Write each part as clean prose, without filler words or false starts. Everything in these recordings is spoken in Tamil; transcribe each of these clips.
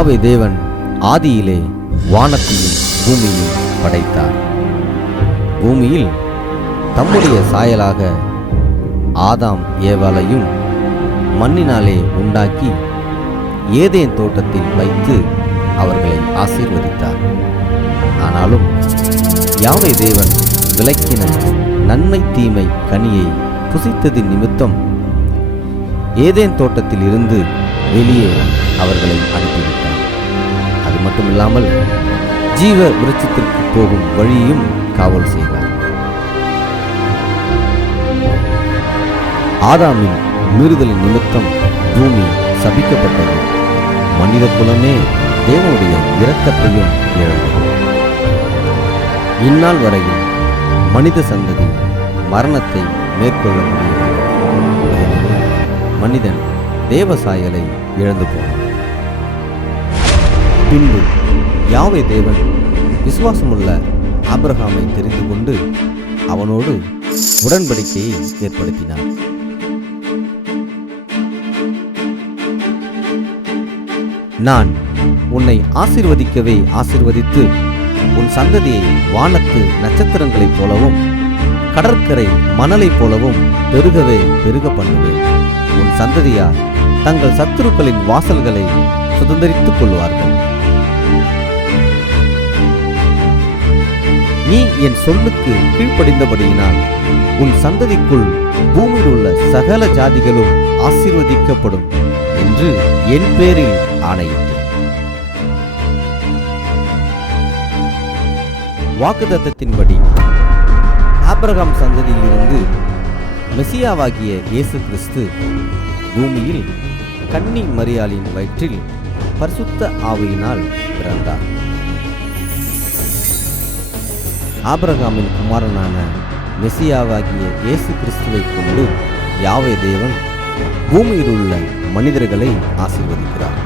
யாவே தேவன் ஆதியிலே வானத்தையும் பூமியையும் படைத்தார். பூமியில் தம்முடைய சாயலாக ஆதாம் ஏவாளையும் மண்ணினாலே உண்டாக்கி ஏதேன் தோட்டத்தில் வைத்து அவர்களை ஆசீர்வதித்தார். ஆனாலும் யாவே தேவன் விலக்கின நன்மை தீமை கனியை புசித்ததின் நிமித்தம் ஏதேன் தோட்டத்தில் இருந்து வெளியே அவர்களை அனுப்பிவிட்டார். அது மட்டுமில்லாமல் ஜீவ விருட்சத்திற்கு போகும் வழியையும் காவல் செய்தார். ஆதாமின் மீறுதலின் நிமித்தம் பூமி சபிக்கப்பட்டது. மனித குலமே தேவனுடைய இரக்கத்தையும் இழந்தது. இந்நாள் வரையில் மனித சந்ததி மரணத்தை மேற்கொள்ள முடியவில்லை. ஏனெனில் மனிதன் தேவ சாயலை இழந்து போனான். பின்பு யாவே தேவன் விசுவாசமுள்ள ஆபிரகாமை தெரிந்து கொண்டு அவனோடு உடன்படிக்கையை ஏற்படுத்தினார். நான் உன்னை ஆசீர்வதிக்கவே ஆசீர்வதித்து உன் சந்ததியை வானத்து நட்சத்திரங்களைப் போலவும் கடற்கரை மணலைப் போலவும் பெருகவே பெருக பண்ணுவேன். உன் சந்ததியார் தங்கள் சத்துருக்களின் வாசல்களை சுதந்தரித்துக் கொள்வார்கள். நீ என் சொல்லுக்கு கீழ்ப்படிந்தபடியினால் உன் சந்ததிக்குள் பூமியில் உள்ள சகல ஜாதிகளும் ஆசீர்வதிக்கப்படும் என்று என் பேரில் ஆணையிட்டேன். வாக்குத்தத்தத்தின்படி ஆபிரகாம் சந்ததியிலிருந்து மெசியாவாகிய இயேசு கிறிஸ்து பூமியில் கன்னி மரியாளின் வயிற்றில் பரிசுத்த ஆவியினால் பிறந்தார். ஆபிரகாமின் குமாரனான மெசியாவாகிய இயேசு கிறிஸ்துவை கொண்டு யாவே தேவன் பூமியில் உள்ள மனிதர்களை ஆசீர்வதிக்கிறார்.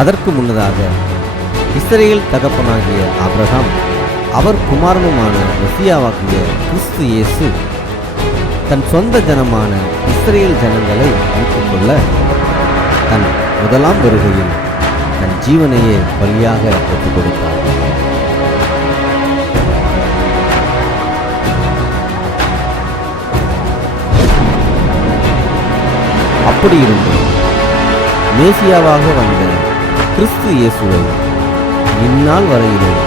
அதற்கு முன்னதாக இஸ்ரவேல் தகப்பனாகிய ஆபிரகாம் அவர் குமாரனுமான மெசியாவாகிய கிறிஸ்து இயேசு தன் சொந்த ஜனமான இஸ்ரவேல் ஜனங்களை மீட்டுக்கொள்ள தன் முதலாம் வருகையில் தன் ஜீவனையே பலியாக ஒப்புக் கொடுத்தார். அப்படியிருந்து மேசியாவாக வந்த கிறிஸ்து இயேசுவை இந்நாள் வரையிலும்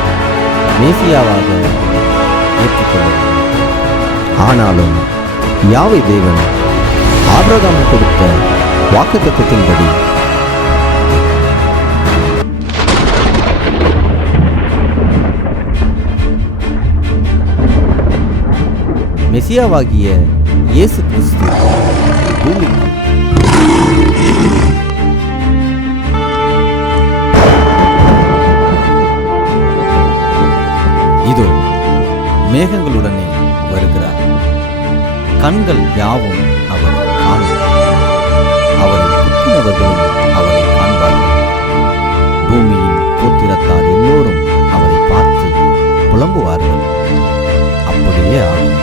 மேசியாவாக ஏற்றுக்கொண்டார். ஆனாலும் யாவே தேவன் ஆபிரகாம் கொடுத்த வாக்குத்தத்தத்தின்படி மெசியாவாகிய இயேசு கிறிஸ்து பூமிக்கு இதோ மேகங்களுடனே வருகிறார். கண்கள் யாவும் அவரை காணும். அவரை குத்தினவர்களும் அவரை காண்பார்கள். பூமியின் கோத்திரத்தார் எல்லோரும் அவரை பார்த்து புலம்புவார்கள். அப்படியே ஆகும்.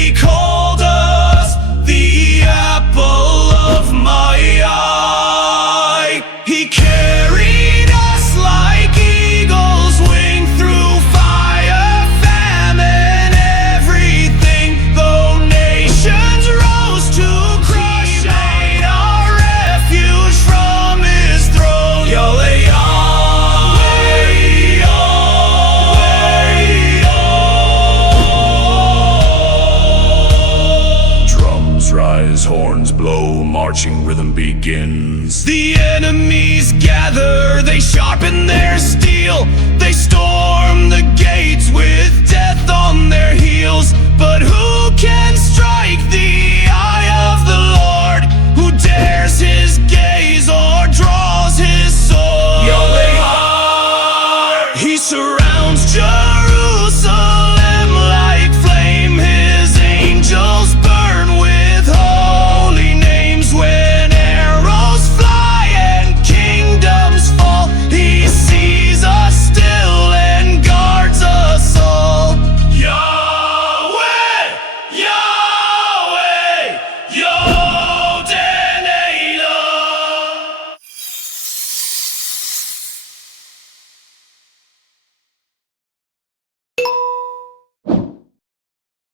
He called us the apple of my eye. dragon's horns blow, marching rhythm begins. The enemies gather, they sharpen their steel, they storm the gates with death on their heels. But who